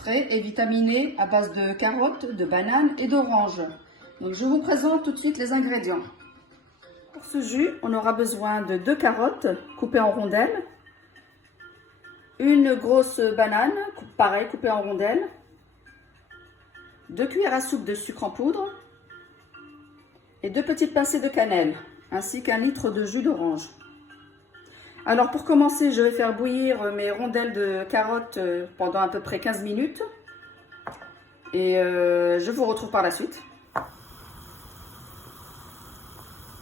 frais et vitaminé à base de carottes, de bananes et d'oranges. Donc je vous présente tout de suite les ingrédients. Pour ce jus, on aura besoin de 2 carottes coupées en rondelles, une grosse banane, pareil coupée en rondelles, 2 cuillères à soupe de sucre en poudre et 2 petites pincées de cannelle, ainsi qu'un litre de jus d'orange. Alors pour commencer, je vais faire bouillir mes rondelles de carottes pendant à peu près 15 minutes et je vous retrouve par la suite.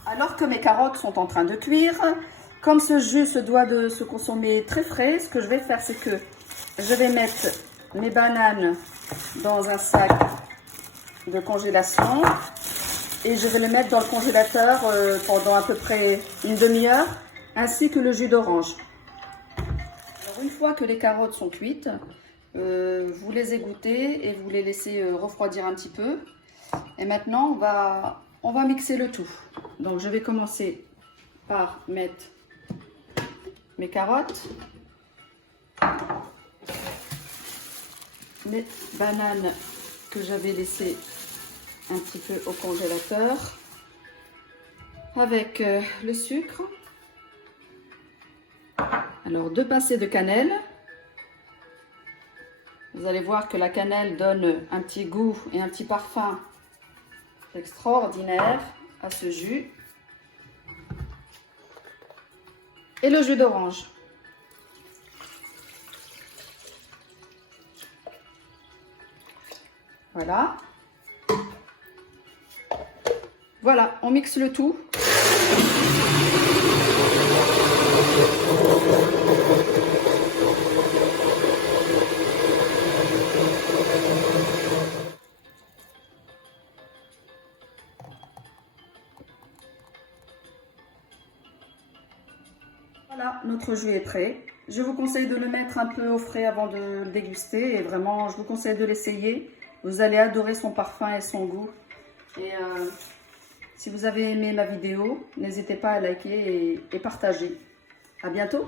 Alors que mes carottes sont en train de cuire, comme ce jus se doit de se consommer très frais, ce que je vais faire, c'est que je vais mettre mes bananes dans un sac de congélation et je vais le mettre dans le congélateur pendant à peu près une demi-heure, ainsi que le jus d'orange. Alors une fois que les carottes sont cuites, vous les égouttez et vous les laissez refroidir un petit peu. Et maintenant, on va mixer le tout. Donc je vais commencer par mettre mes carottes, mes bananes que j'avais laissées un petit peu au congélateur, avec le sucre. Alors 2 pincées de cannelle. Vous allez voir que la cannelle donne un petit goût et un petit parfum extraordinaire à ce jus. Et le jus d'orange. Voilà. Voilà, on mixe le tout. Voilà, notre jus est prêt. Je vous conseille de le mettre un peu au frais avant de le déguster et vraiment, je vous conseille de l'essayer. Vous allez adorer son parfum et son goût. Et si vous avez aimé ma vidéo, n'hésitez pas à liker et partager. À bientôt!